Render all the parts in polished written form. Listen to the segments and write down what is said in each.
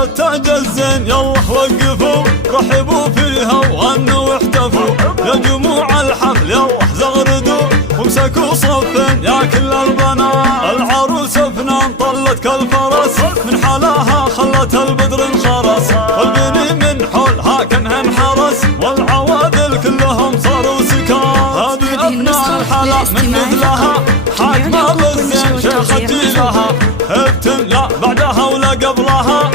جات تاج الزين يلا وقفوا رحبوا فيها وغنوا واحتفوا يا جموع الحفل يلا زغردوا وامسكوا صفين يا كل البنات. العروس فنان طلت كالفرس من حلاها خلت البدر انخرس والبني من حولها كانها انحرس والعوادل كلهم صاروا سكان. هذه ابناء الحلا من مثلها حاكمة بالزين شيخة جيلها ابتم لا بعدها ولا قبلها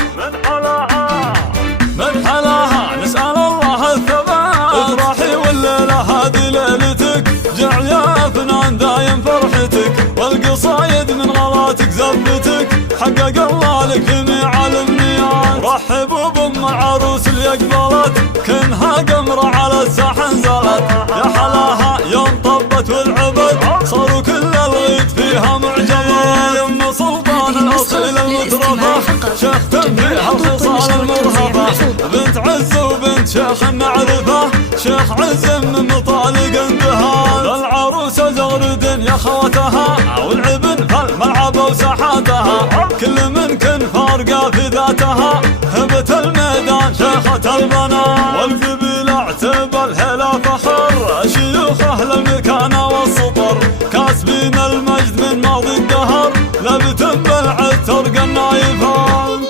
من حلاها نسأل الله الثبات. افرحي والليلة هذه ليلتك جعل يا فنان دايم فرحتك والقصايد من غلاتك زفتك حقق الله لك جميع الامنيات. رحبوا بام العروس اللي اقبلت كنها قمرة على الساحة نزلت يا حلاها يوم طبت والعبد صاروا كل الغيط فيها معجبات. يم سلطان الاصيل المترفة شيخ فيها الخصال المرهفة بنت عز وبنت شيخ المعرفة شيخ عز من مطالق اندهال. العروسة زغرد يا خواتها والعبن فالملعب وساحاتها كل من كن فارقة في ذاتها هبة الميدان شيخة البنات. والقبيلة اعتب الهلا فخر شيوخ اهل المكانة والسطر كاسبين المجد من ماضي الدهر لابتم بالعتر النايفان.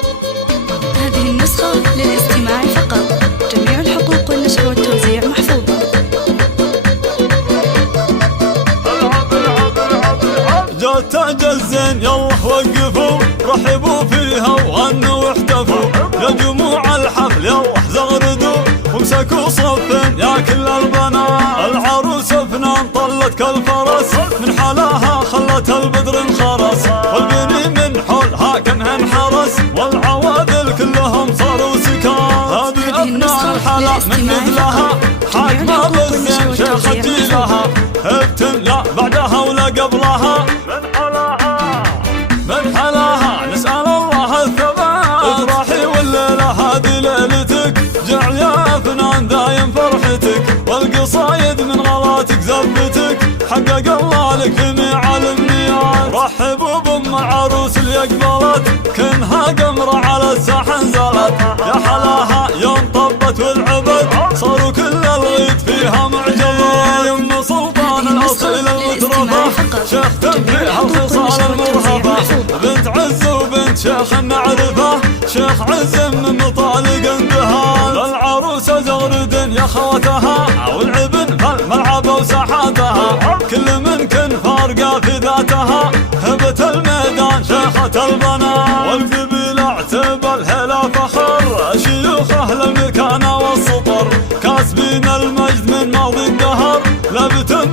هذه النسخة للاستماع فقط، جميع الحقوق والنشر والتوزيع محفوظة. جات تاج الزين يلا وقفوا رحبوا فيها وغنوا واحتفوا يا جموع الحفل يلا زغردوا وامسكوا صفين يا كل البنات. العروس فنان طلت كالفرس من حلاها خلت البدر انخرس والبني من حولها كانها انحرس والعوادل كلهم صاروا سكان. هذه ابناء الحلا من مثلها حاكمة بالزين شيخة جيلها ابتم لا بعدها ولا قبلها من حلاها نسأل الله الثبات. افرحي والليلة هذه ليلتك جعل يا فنان دايم فرحتك والقصايد من غلاتك زفتك حقق الله لك جميع الامنيات. رحبوا بام العروس اللي اقبلت كنها قمرة على الساحة نزلت يا حلاها يوم طبت والعبد صاروا كل الغيط فيها معجبات. يم سلطان الاصيل المترفة شيخ فيها الخصال المرهفة بنت عز وبنت شيخ المعرفة شيخ عز من مطالق اندهال. العروسة زغرد يا خواتها والعبن فالملعب وساحاتها كل من كن فارقة في ذاتها هبة الميدان شيخة البنات. والقبيلة اعتب الهلا فخر شيوخ اهل المكانة والسطر كاسبين المجد من ماضي الدهر لابتم